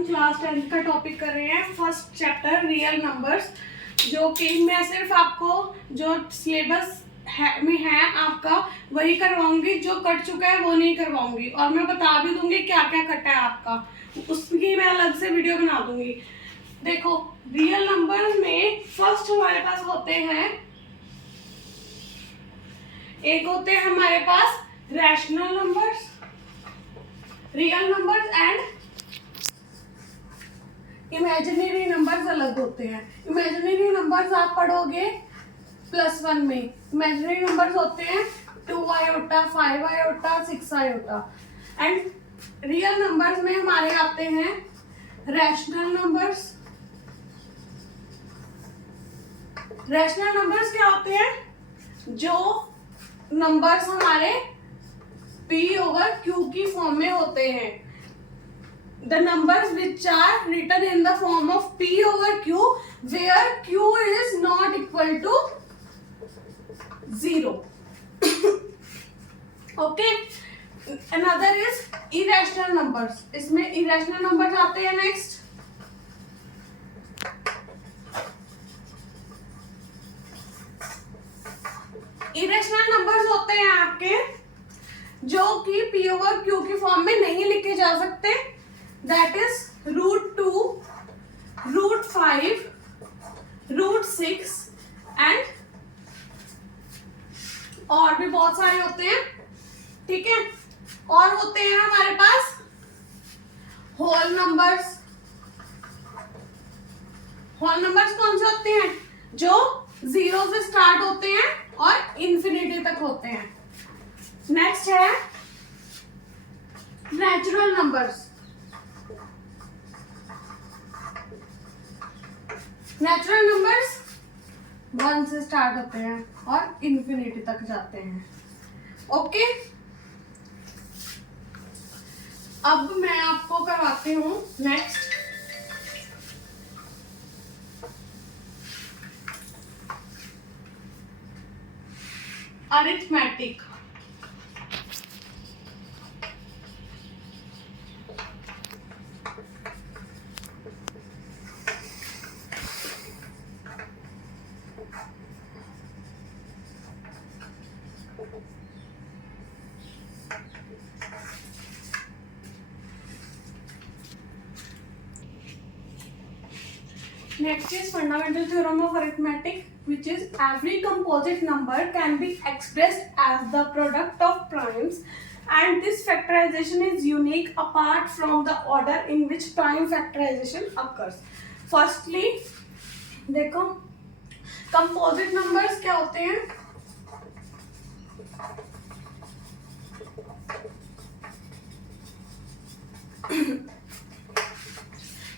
हम class 10th का topic कर रहे हैं, फर्स्ट चैप्टर रियल नंबर्स, जो कि मैं सिर्फ आपको जो सिलेबस में है आपका वही करवाऊंगी, जो कट चुका है वो नहीं करवाऊंगी, और मैं बता भी दूंगी क्या क्या कटा है आपका, उसकी मैं अलग से वीडियो बना दूंगी। देखो, रियल नंबर में फर्स्ट हमारे पास होते हैं, एक होते हैं हमारे पास rational numbers, real numbers and imaginary numbers अलग होते हैं। इमेजिनरी नंबर्स आप पढ़ोगे +1 में। इमेजिनरी नंबर्स होते हैं 2 iota, 5 iota, 6 iota. And real numbers में हमारे आते हैं रैशनल नंबर्स। रैशनल नंबर्स क्या होते हैं? जो नंबर्स हमारे P ओवर Q की फॉर्म में होते हैं। The numbers which are written in the form of P over Q, where Q is not equal to 0. Okay. Another is irrational numbers. इसमें irrational numbers आते हैं next. Irrational numbers होते हैं आपके जो कि P over Q की form में नहीं लिखे जा सकते। That is √2, √5, √6 and और भी बहुत सारे होते हैं, ठीक है। और होते हैं हमारे पास होल नंबर्स। होल नंबर्स कौन से होते हैं? जो 0 से स्टार्ट होते हैं और इंफिनिटी तक होते हैं। नेक्स्ट है नेचुरल नंबर्स। नेचुरल नंबर्स 1 से स्टार्ट होते हैं और इंफिनिटी तक जाते हैं। ओके, अब मैं आपको करवाती हूँ next arithmetic. Next is fundamental theorem of arithmetic, which is every composite number can be expressed as the product of primes, and this factorization is unique apart from the order in which prime factorization occurs. Firstly, देखो composite numbers क्या होते हैं?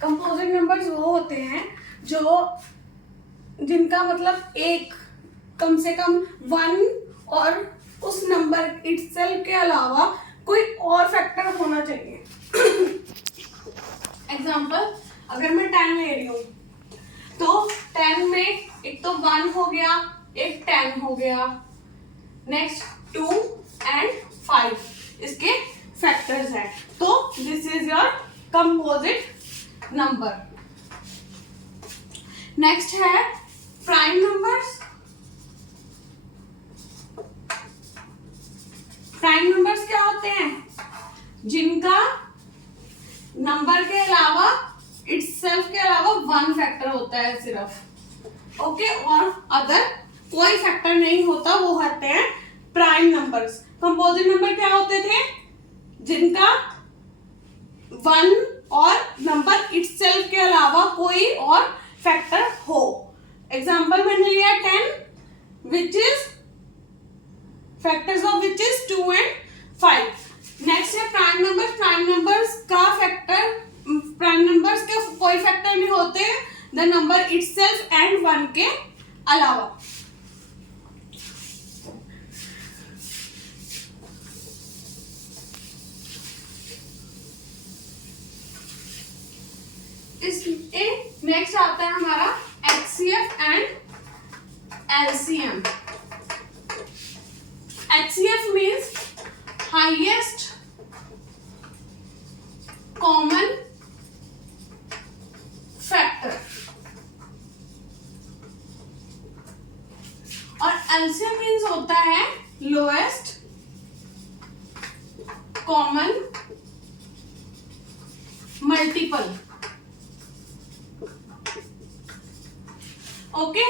Composite numbers वो होते हैं जो जिनका मतलब एक कम से कम 1 और उस नंबर इटसेल्फ के अलावा कोई और फैक्टर होना चाहिए। एग्जांपल, अगर मैं 10 ले रही हूँ तो 10 में एक तो 1 हो गया, एक 10 हो गया, नेक्स्ट 2 एंड 5 इसके फैक्टर्स हैं। तो this is your composite number. Next है प्राइम नंबर्स। प्राइम नंबर्स क्या होते हैं? जिनका नंबर के अलावा इटसेल्फ के अलावा 1 फैक्टर होता है सिर्फ, ओके, और अदर कोई फैक्टर नहीं होता, वो होते हैं प्राइम नंबर्स। कंपोजिट नंबर क्या होते थे? जिनका 1 और नंबर इटसेल्फ के अलावा कोई और फैक्टर हो। एग्जाम्पल मैंने लिया 10, which is factors of which is 2 and 5। Next है प्राइम नंबर्स। प्राइम नंबर्स का फैक्टर, प्राइम नंबर्स के कोई फैक्टर नहीं होते द नंबर इटसेल्फ एंड 1 के अलावा। इसमें नेक्स्ट आता है हमारा HCF and LCM। HCF means highest common LCM means होता है lowest common multiple. Okay,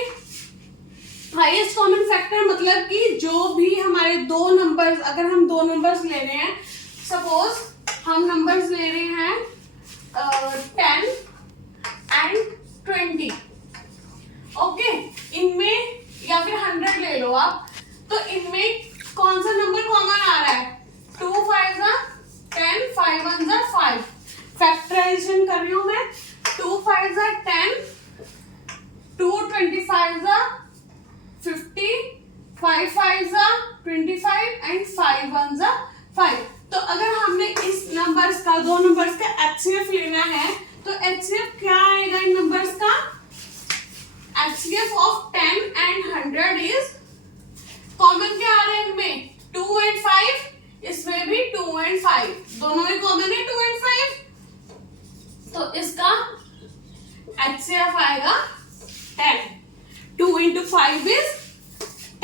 highest common factor मतलब कि जो भी हमारे दो नंबर्स, अगर हम दो नंबर्स ले रहे हैं, सपोज हम नंबर्स ले रहे हैं 10 एंड 20, ओके, इनमें या फिर 100 ले लो आप, तो इनमें कौन सा नंबर कॉमन आ रहा है? 2 5 10, 5 1 5। फैक्टराइजेशन कर रही हूं मैं। 2 5 10, 2 25 50, 5 5 25 एंड 5 1 5। तो अगर हमने इस नंबर्स का, दो नंबर्स का एचसीएफ लेना है, तो एचसीएफ क्या आएगा इन नंबर्स का? HCF of 10 and 100 is common क्या आ रहा है इनमें? 2 and 5, इसमें भी 2 and 5, दोनों में कॉमन है 2 and 5, तो इसका HCF आएगा 10। 2 into 5 is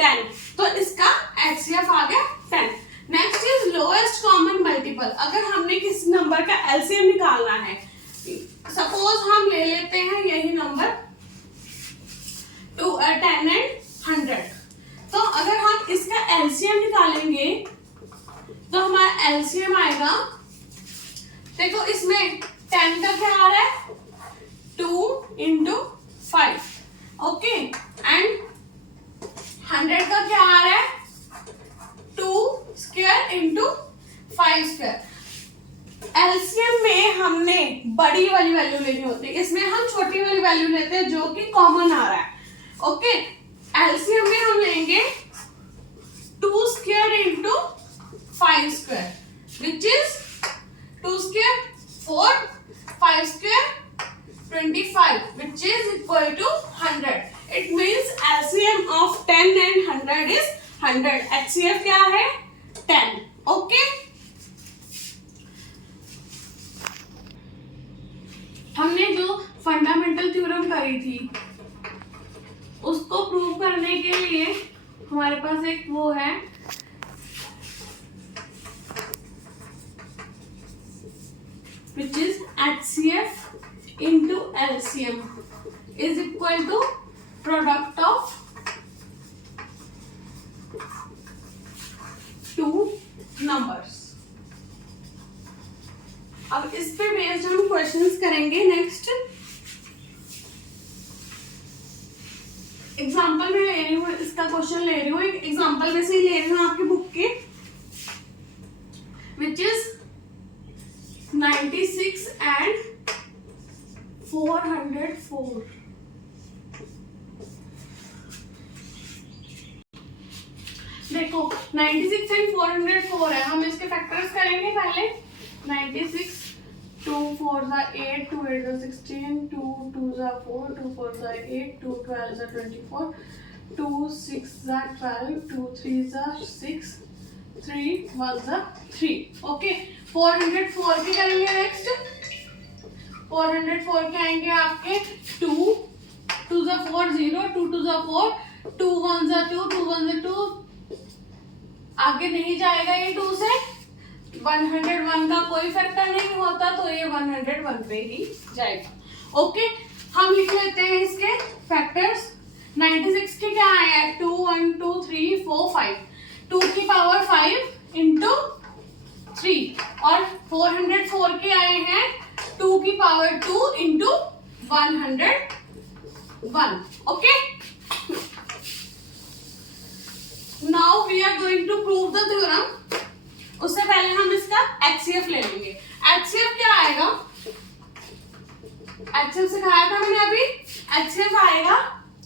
10, तो इसका HCF आ गया 10। Next is lowest common multiple. अगर हमने किसी नंबर का एलसीएम निकालना है, सपोज हम ले लेते हैं यही नंबर 10 and 100, तो अगर हम इसका एलसीएम निकालेंगे तो हमारा एलसीएम आएगा, देखो इसमें 10 का क्या आ रहा है? 2 into 5, ओके, एंड 100 का क्या आ रहा है? 2 स्क्वायर into 5 स्क्वायर। एलसीएम में हमने बड़ी वाली वैल्यू लेनी होती है, इसमें हम छोटी वाली वैल्यू लेते हैं जो कि कॉमन आ रहा है। ओके, एलसीएम में हम लेंगे 2 square into 5 square, which is 2 square 4, 5 square 25, which is equal to 100। It means LCM of 10 and 100 is 100। HCF क्या है? 10। ओके, हमने जो फंडामेंटल थ्योरम करी थी उसको प्रूव करने के लिए हमारे पास एक वो है, which is HCF into LCM is equal to product of two numbers। अब इस पे बेस्ड हम क्वेश्चंस करेंगे। नेक्स्ट एग्जाम्पल में ले रही हूँ, इसका क्वेश्चन ले रही हूँ, एक एग्जाम्पल में से ही ले रही हूँ आपकी बुक के, विच इज 96 and 404। देखो 96 and 404 है, हम इसके फैक्टर्स करेंगे पहले। 96 2 4 8, 2 8 16, 2 2 4, 2 4 8, 2 12 24, 2 6 12, 2 3 6, 3 1 3। ओके, 404 के करेंगे। नेक्स्ट 404 के आएंगे आपके 2 2 4 0, 2 2 4, 2 1 2, 2 1 2, आगे नहीं जाएगा ये 2 से। 101 का कोई फैक्टर नहीं होता, तो ये 101 पे ही जाएगा। ओके, हम लिख लेते हैं इसके फैक्टर्स। 96 के क्या आए हैं? 2 1 2 3 4 5, 2 की पावर 5 इंटू 3, और 404 के आए हैं 2 की power 2 into 101। Okay, now we are going to prove the theorem. उससे पहले हम इसका HCF ले लेंगे। HCF क्या आएगा? HCF सिखाया था मैंने अभी। HCF आएगा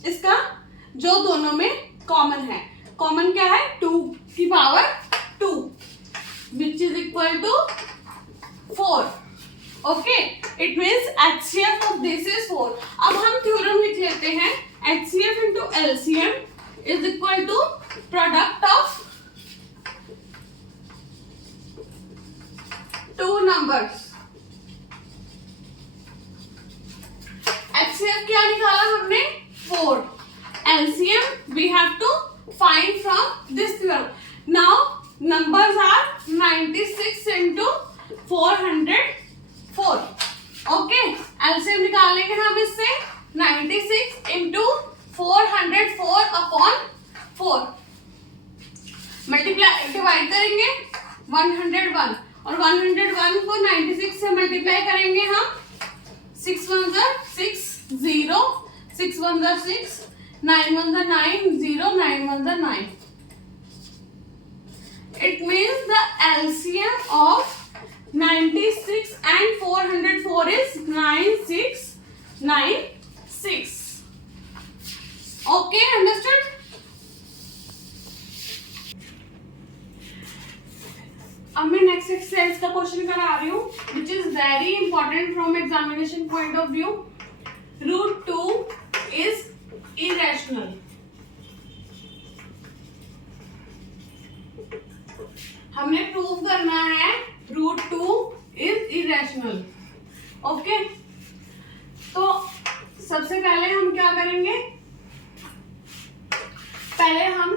इसका जो दोनों में कॉमन है। कॉमन क्या है? 2 की power 2, which is equal to 4। Okay, it means HCF of this is 4। अब हम थ्योरम लिख लेते हैं। HCF into LCM is equal to product of two numbers। HCF क्या निकाला हमने? 4। LCM we have to find from this theorem. Now numbers are 96 into 404. Okay, LCM निकालेंगे हम इससे 96 into 404 upon 4. मल्टीप्लाई डिवाइड करेंगे 101 और 101 को 96 से मल्टीप्लाई करेंगे हम 6 1 6 0 6 1 6 9 1 9 0 9 1 9. It means the LCM of 96 and 404 is 9696. Okay, understood? अब मैं नेक्स्ट एक्सरसाइज का क्वेश्चन करा रही हूँ which is very important from examination point of view. √2 is irrational. हमने प्रूव करना है √2 इज इरेशनल. ओके, तो सबसे पहले हम क्या करेंगे, पहले हम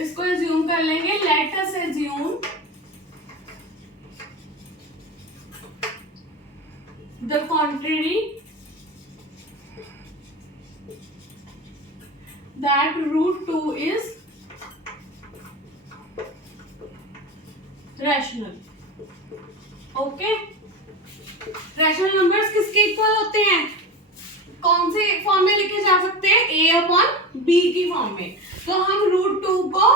इसको एज्यूम कर लेंगे. Let us assume the contrary that √2 is rational. Okay, rational numbers किसके इक्वल होते हैं, कौन से फॉर्म में लिखे जा सकते हैं, a/b की फॉर्म में. तो हम √2 को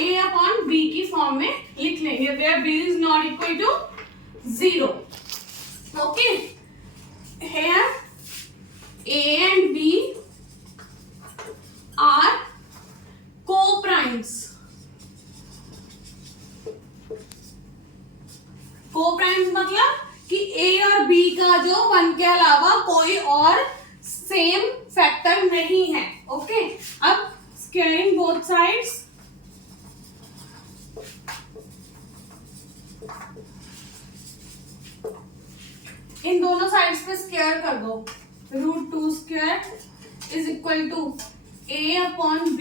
a/b की फॉर्म में लिख लेंगे where b is not equal to 0. Okay, here a and b are co-primes. Co-primes मतलब कि a और b का जो 1 के अलावा कोई और सेम फैक्टर नहीं है. ओके, अब स्क्वायरिंग बोथ साइड्स, इन दोनों साइड्स पे स्क्वायर कर दो. √2 square is equal to a/b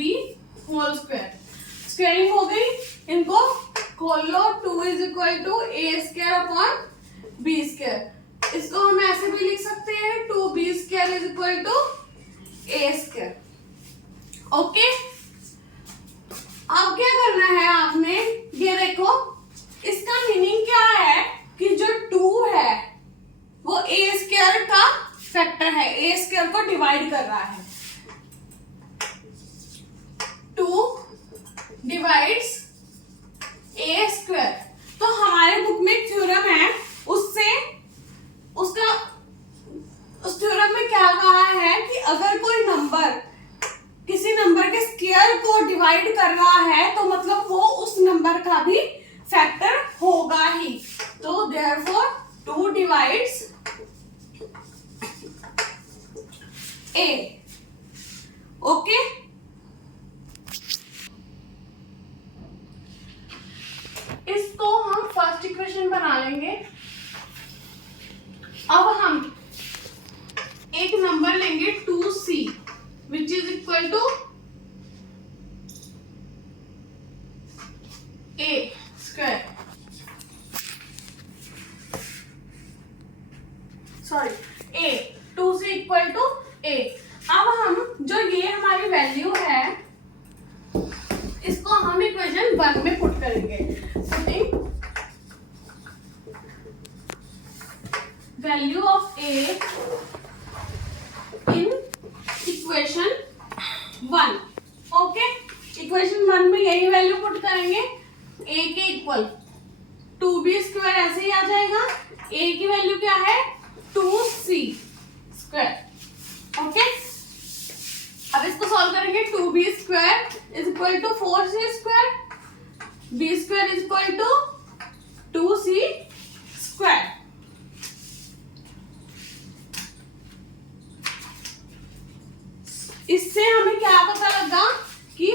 whole square. Squaring हो गई, इनको खोल लो. 2 is equal to a² / b². इसको हम ऐसे भी लिख सकते हैं 2b² is equal to a². Okay, अब क्या करना है आपने, ये देखो इसका मीनिंग क्या है कि जो 2 है वो a² का फैक्टर है, a² को डिवाइड कर रहा है. 2 डिवाइड्स a². तो हमारे बुक में एक थ्योरम है, उससे उसका उस थ्योरम में क्या कहा है कि अगर कोई नंबर किसी नंबर के स्क्वायर को डिवाइड कर रहा है तो मतलब वो उस नंबर का भी फैक्टर होगा ही. तो देयरफॉर 2 डिवाइड्स a. ओके, इसको हम फर्स्ट इक्वेशन बना लेंगे. अब हम एक नंबर लेंगे 2c which is equal to a². Sorry, a. 2c equal to a. अब हम जो ये हमारी वैल्यू है इसको हम इक्वेशन 1 में पुट करेंगे. Putting value of a in equation 1. Okay, equation 1 में यही वैल्यू पुट करेंगे. a के इक्वल 2b² ऐसे ही आ जाएगा. a की वैल्यू क्या है, 2c². ओके, अब इसको सॉल्व करेंगे. 2b² is equal to 4c², b² is equal to 2c². इससे हमें क्या पता लगा कि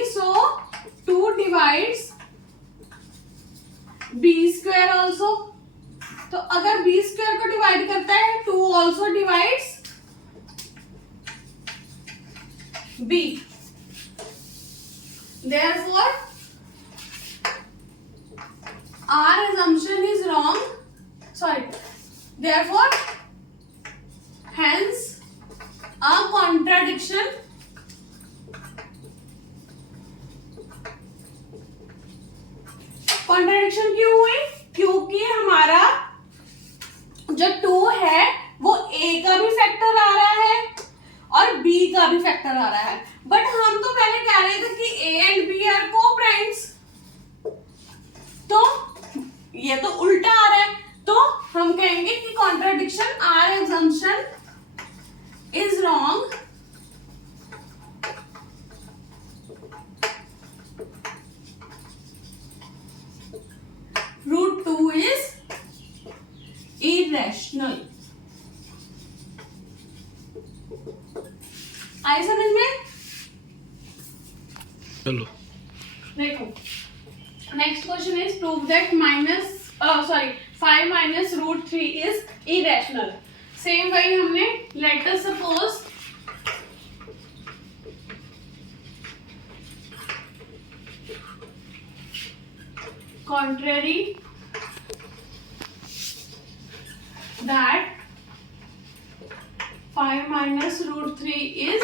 2 डिवाइड्स b² ऑल्सो. तो अगर b² को डिवाइड करता है 2 also divides b. Therefore, our assumption is wrong. Sorry. Therefore, hence a contradiction क्यों हुई? क्योंकि हमारा जो 2 है वो a का भी फैक्टर आ रहा है और b का भी फैक्टर आ रहा है, बट हम तो पहले कह रहे थे कि a एंड b आर को-प्राइम्स, तो ये तो उल्टा आ रहा है, तो हम कहेंगे कि contradiction our assumption is wrong √2 is irrational। आई समझ में? चलो देखो, next question is prove that 5 minus √3 is irrational। Same वही हमने, let us suppose contrary that 5 minus √3 is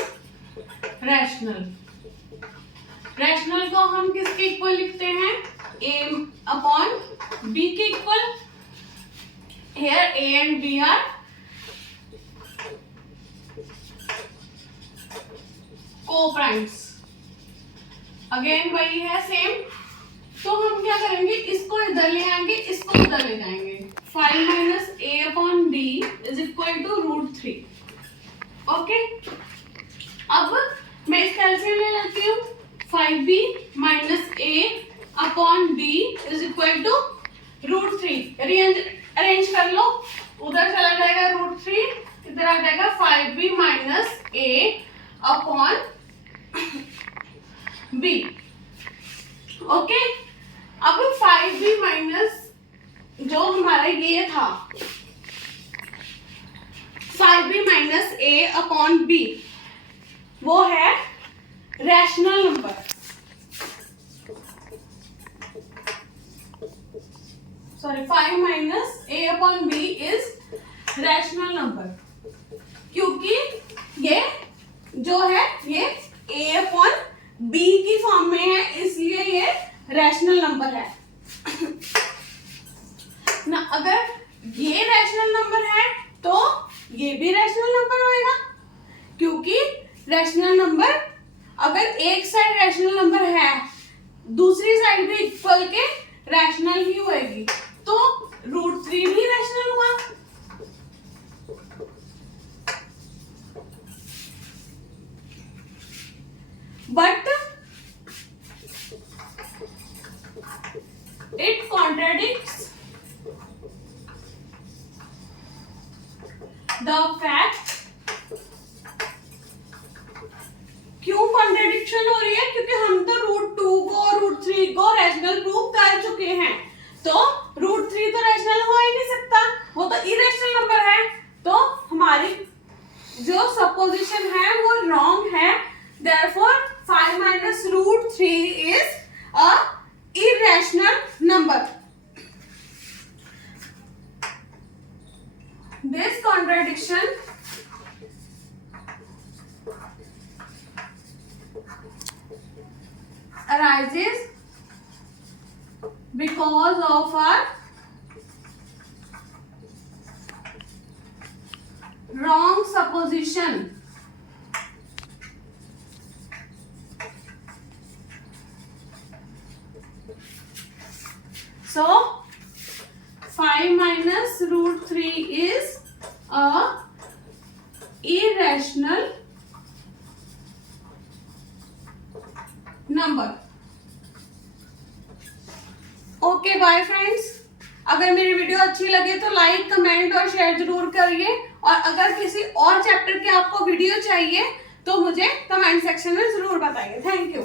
rational। Rational को हम किसके इक्वल लिखते हैं? a अपॉन b के इक्वल। here a and b are co-primes. Again वही है सेम, तो हम क्या करेंगे, इसको इधर ले आएंगे, इसको उधर ले जाएंगे। 5 minus a upon b is equal to √3। Okay, अब मैं इसका एलसीएम ले लेती हूँ। 5b minus a upon b is equal to √3। Arrange कर लो, उधर चला जाएगा √3, इधर आ जाएगा 5b minus a upon b। Okay, अब 5b माइनस जो हमारा ये था 5b minus a upon b, वो है rational number. Sorry, 5 minus a upon b is rational number, क्योंकि ये जो है ये a अपॉन b की फॉर्म में है, इसलिए ये रैशनल नंबर है ना। अगर ये रैशनल नंबर है तो ये भी रैशनल नंबर होएगा, क्योंकि रैशनल नंबर अगर एक साइड रैशनल नंबर है, दूसरी साइड भी इक्वल के रैशनल ही होएगी, तो √3 भी रैशनल हुआ। But it contradicts the fact। क्यों कॉन्ट्रेडिक्शन हो रही है? क्योंकि हम तो √2 को √3 को रैशनल प्रूव कर चुके हैं, तो √3 तो रैशनल हो ही नहीं सकता, वो तो इरेशनल नंबर है, तो हमारी जो सपोजिशन है वो रॉन्ग है। therefore 5 minus √3 is a irrational number। This contradiction arises because of our wrong supposition। So 5 minus √3 is a irrational number। Okay, bye friends. अगर मेरी वीडियो अच्छी लगे तो लाइक, कमेंट और शेयर जरूर करिए, और अगर किसी और चैप्टर की आपको वीडियो चाहिए तो मुझे कमेंट सेक्शन में जरूर बताइए। Thank you.